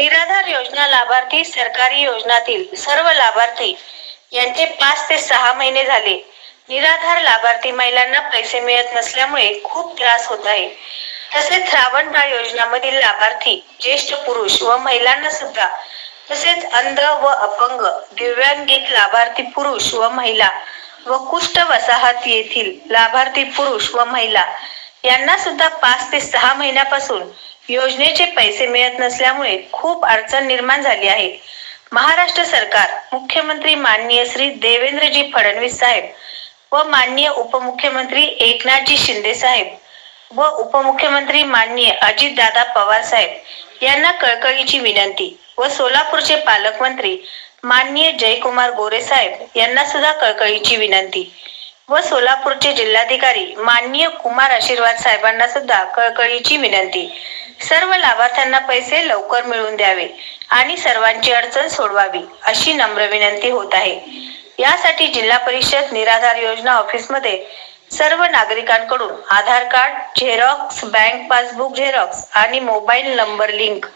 लाभार्थी सरकारी योजनातील सर्व लाभार्थी यांचे पाच ते सहा महिने झाले. निराधार लाभार्थी महिलांना पैसे मिळत नसल्यामुळे खूप त्रास होत आहे. तसेच श्रावणबाळ योजनामधील लाभार्थी ज्येष्ठ पुरुष व महिलांना सुद्धा तसेच अंध व अपंग दिव्यांगित लाभार्थी पुरुष व महिला व कुष्ठ वसाहत येथील लाभार्थी पुरुष व महिला यांना सुद्धा पाच ते सहा महिन्यापासून योजनेचे पैसे मिळत नसल्यामुळे खूप अडचण निर्माण झाली आहे. महाराष्ट्र सरकार मुख्यमंत्री माननीय श्री देवेंद्रजी फडणवीस साहेब व माननीय उपमुख्यमंत्री एकनाथजी शिंदे साहेब व उपमुख्यमंत्री माननीय अजितदादा पवार साहेब यांना कळकळीची विनंती व सोलापूरचे पालकमंत्री माननीय जयकुमार गोरे साहेब यांना सुद्धा कळकळीची विनंती व सोलापूरचे जिल्हाधिकारी माननीय कुमार आशीर्वाद साहेबांना सुद्धा कळकळीची विनंती. सर्व लाभार्थ्यांना पैसे लवकर मिळवून द्यावे आणि सर्वांची अडचण सोडवावी अशी नम्र विनंती होत आहे. यासाठी जिल्हा परिषद निराधार योजना ऑफिसमध्ये सर्व नागरिकांकडून Aadhaar card xerox bank passbook xerox आणि मोबाईल नंबर लिंक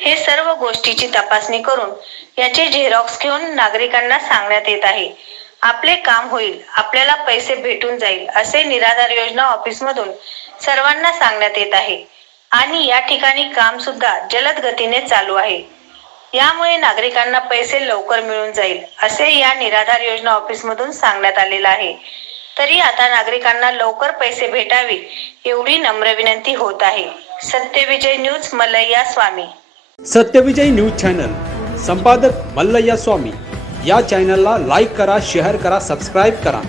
हे सर्व गोष्टीची तपासणी करून याचे झेरॉक्स घेऊन नागरिकांना सांगण्यात येत आहे. आपले काम होईल आपल्याला पैसे भेटून जाईल असे निराधार योजना ऑफिसमधून सर्वांना सांगण्यात येत आहे. आणि या ठिकाणी काम सुद्धा जलद गतीने चालू आहे. यामुळे नागरिकांना पैसे लवकर मिळून जाईल असे या निराधार योजना ऑफिस मधून सांगण्यात आलेलं आहे. तरी आता नागरिकांना लवकर पैसे भेटावे एवढी नम्र विनंती होत आहे. Satyavijay news Malaiya Swami. Satyavijay news channel संपादक मल्लय्या स्वामी. या चॅनलला लाईक करा शेअर करा सबस्क्राईब करा.